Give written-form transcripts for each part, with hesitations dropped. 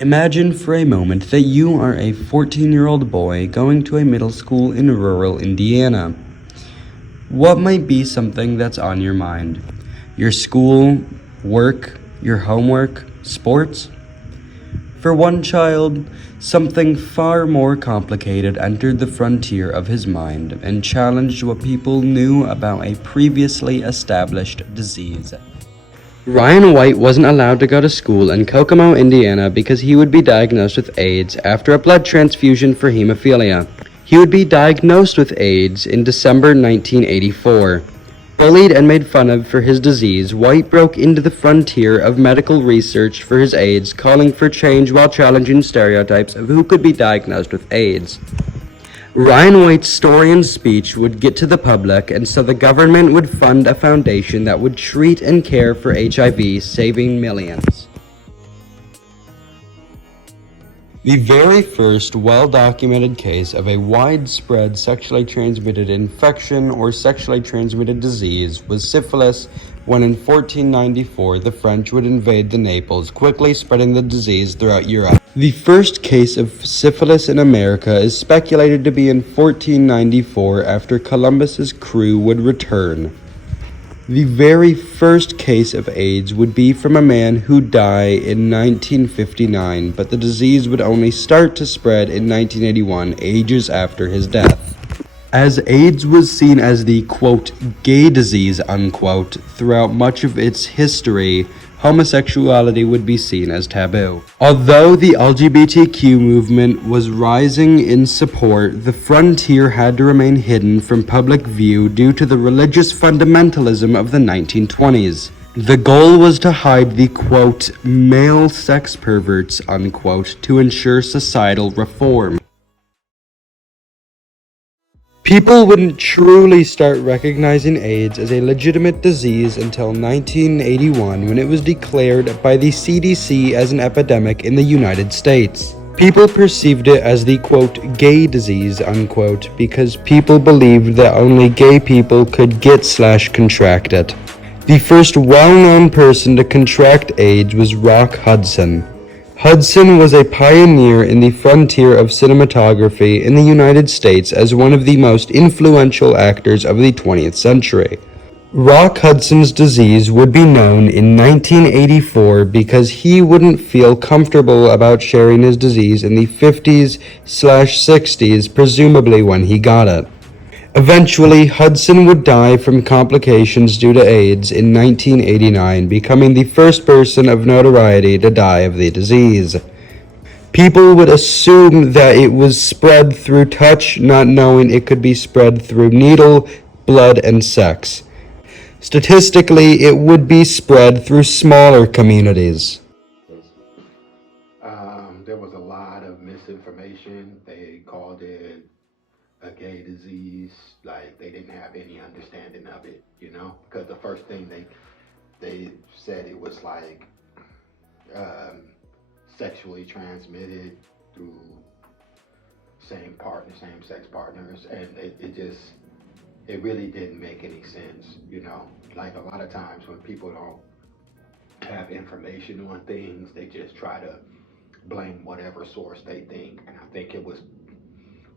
Imagine for a moment that you are a 14-year-old boy going to a middle school in rural Indiana. What might be something that's on your mind? Your school, work, your homework, sports? For one child, something far more complicated entered the frontier of his mind and challenged what people knew about a previously established disease. Ryan White wasn't allowed to go to school in Kokomo, Indiana because he would be diagnosed with AIDS after a blood transfusion for hemophilia. He would be diagnosed with AIDS in December 1984. Bullied and made fun of for his disease, White broke into the frontier of medical research for his AIDS, calling for change while challenging stereotypes of who could be diagnosed with AIDS. Ryan White's story and speech would get to the public, and so the government would fund a foundation that would treat and care for HIV, saving millions. The very first well-documented case of a widespread sexually transmitted infection or sexually transmitted disease was syphilis, when in 1494 the French would invade the Naples, quickly spreading the disease throughout Europe. The first case of syphilis in America is speculated to be in 1494 after Columbus's crew would return. The very first case of AIDS would be from a man who died in 1959, but the disease would only start to spread in 1981, ages after his death. As AIDS was seen as the, quote, gay disease, unquote, throughout much of its history, homosexuality would be seen as taboo. Although the LGBTQ movement was rising in support, the frontier had to remain hidden from public view due to the religious fundamentalism of the 1920s. The goal was to hide the, quote, male sex perverts, unquote, to ensure societal reform. People wouldn't truly start recognizing AIDS as a legitimate disease until 1981, when it was declared by the CDC as an epidemic in the United States. People perceived it as the, quote, gay disease, unquote, because people believed that only gay people could get/contract it. The first well-known person to contract AIDS was Rock Hudson. Hudson was a pioneer in the frontier of cinematography in the United States as one of the most influential actors of the 20th century. Rock Hudson's disease would be known in 1984 because he wouldn't feel comfortable about sharing his disease in the 50s/60s, presumably when he got it. Eventually, Hudson would die from complications due to AIDS in 1989, becoming the first person of notoriety to die of the disease. People would assume that it was spread through touch, not knowing it could be spread through needle, blood, and sex. Statistically, it would be spread through smaller communities. There was a lot of misinformation. They called it a gay disease, like they didn't have any understanding of it, because the first thing they said it was like sexually transmitted through same-sex partners, and it really didn't make any sense, like a lot of times when people don't have information on things, they just try to blame whatever source they think, and I think it was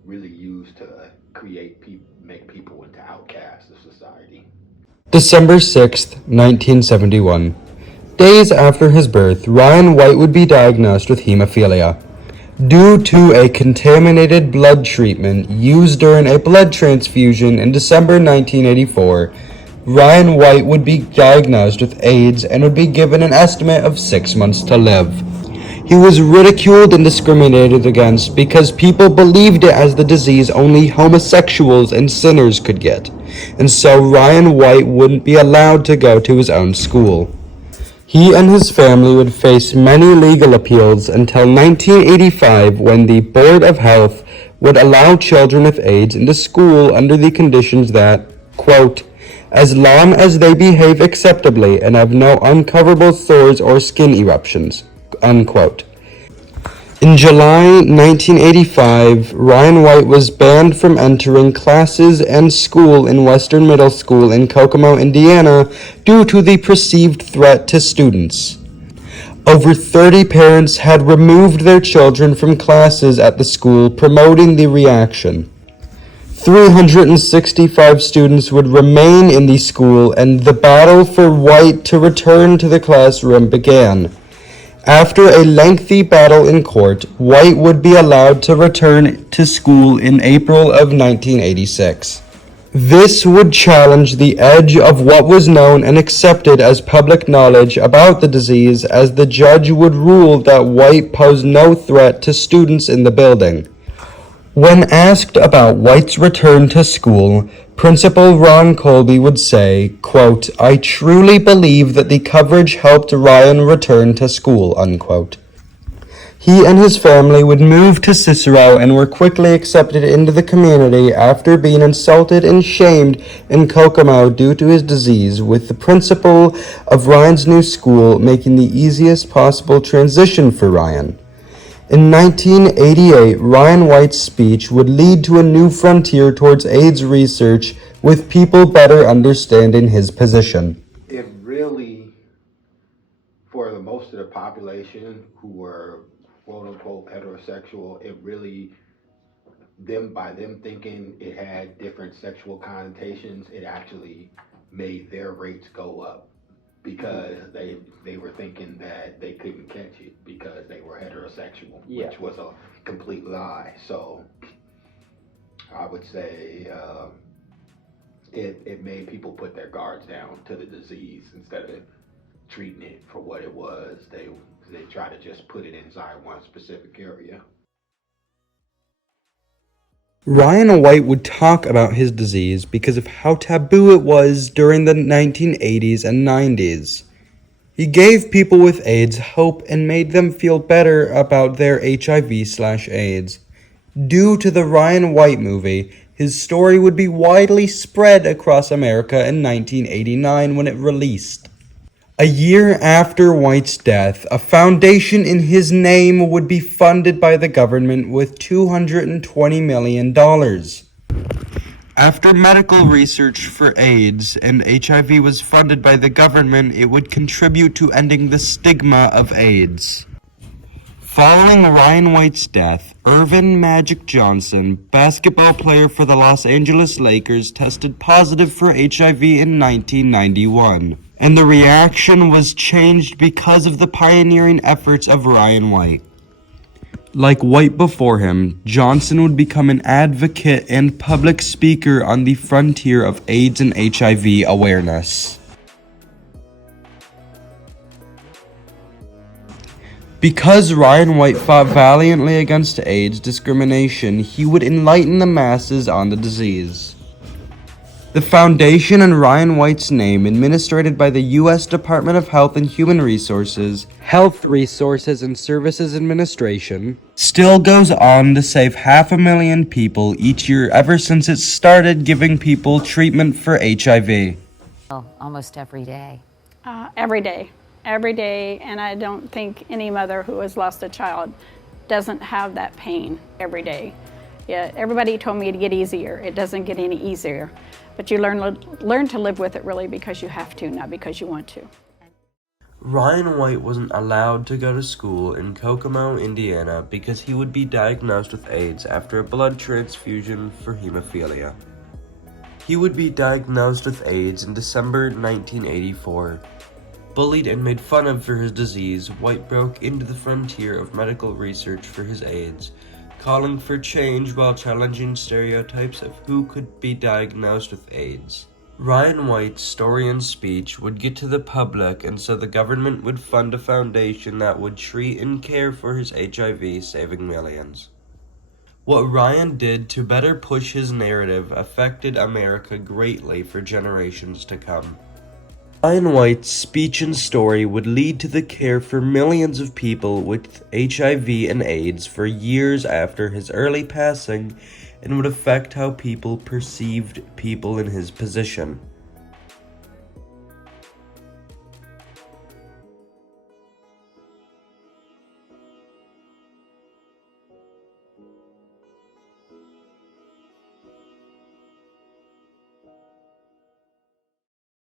really used to make people into outcasts of society. December 6th, 1971. Days after his birth, Ryan White would be diagnosed with hemophilia. Due to a contaminated blood treatment used during a blood transfusion in December 1984, Ryan White would be diagnosed with AIDS and would be given an estimate of 6 months to live. He was ridiculed and discriminated against because people believed it as the disease only homosexuals and sinners could get, and so Ryan White wouldn't be allowed to go to his own school. He and his family would face many legal appeals until 1985, when the Board of Health would allow children with AIDS into school under the conditions that, quote, as long as they behave acceptably and have no uncoverable sores or skin eruptions, unquote. In July 1985, Ryan White was banned from entering classes and school in Western Middle School in Kokomo, Indiana, due to the perceived threat to students. Over 30 parents had removed their children from classes at the school, promoting the reaction. 365 students would remain in the school, and the battle for white to return to the classroom began. After a lengthy battle in court, white would be allowed to return to school in April of 1986. This would challenge the edge of what was known and accepted as public knowledge about the disease, as the judge would rule that white posed no threat to students in the building. When asked about White's return to school, Principal Ron Colby would say, quote, "I truly believe that the coverage helped Ryan return to school," unquote. He and his family would move to Cicero and were quickly accepted into the community after being insulted and shamed in Kokomo due to his disease, with the principal of Ryan's new school making the easiest possible transition for Ryan. In 1988, Ryan White's speech would lead to a new frontier towards AIDS research, with people better understanding his position. It really, for the most of the population who were quote unquote heterosexual, it really, by them thinking it had different sexual connotations, it actually made their rates go up, because they were thinking that they couldn't catch it because they were heterosexual, Yeah. which was a complete lie. So I would say it made people put their guards down to the disease instead of treating it for what it was. They try to just put it inside one specific area. Ryan White would talk about his disease because of how taboo it was during the 1980s and 90s. He gave people with AIDS hope and made them feel better about their HIV/AIDS. Due to the Ryan White movie, his story would be widely spread across America in 1989 when it released. A year after White's death, a foundation in his name would be funded by the government with $220 million. After medical research for AIDS and HIV was funded by the government, it would contribute to ending the stigma of AIDS. Following Ryan White's death, Earvin Magic Johnson, basketball player for the Los Angeles Lakers, tested positive for HIV in 1991, and the reaction was changed because of the pioneering efforts of Ryan White. Like White before him, Johnson would become an advocate and public speaker on the frontier of AIDS and HIV awareness. Because Ryan White fought valiantly against AIDS discrimination, he would enlighten the masses on the disease. The foundation in Ryan White's name, administered by the U.S. Department of Health and Human Resources, Health Resources and Services Administration, still goes on to save 500,000 people each year ever since it started giving people treatment for HIV. Almost every day. Every day, and I don't think any mother who has lost a child doesn't have that pain every day. Yeah, everybody told me to get easier. It doesn't get any easier, but you learn to live with it really because you have to, not because you want to. Ryan White wasn't allowed to go to school in Kokomo, Indiana, because he would be diagnosed with AIDS after a blood transfusion for hemophilia. He would be diagnosed with AIDS in December 1984. Bullied and made fun of for his disease, White broke into the frontier of medical research for his AIDS, calling for change while challenging stereotypes of who could be diagnosed with AIDS. Ryan White's story and speech would get to the public, and so the government would fund a foundation that would treat and care for his HIV, saving millions. What Ryan did to better push his narrative affected America greatly for generations to come. Ryan White's speech and story would lead to the care for millions of people with HIV and AIDS for years after his early passing, and would affect how people perceived people in his position.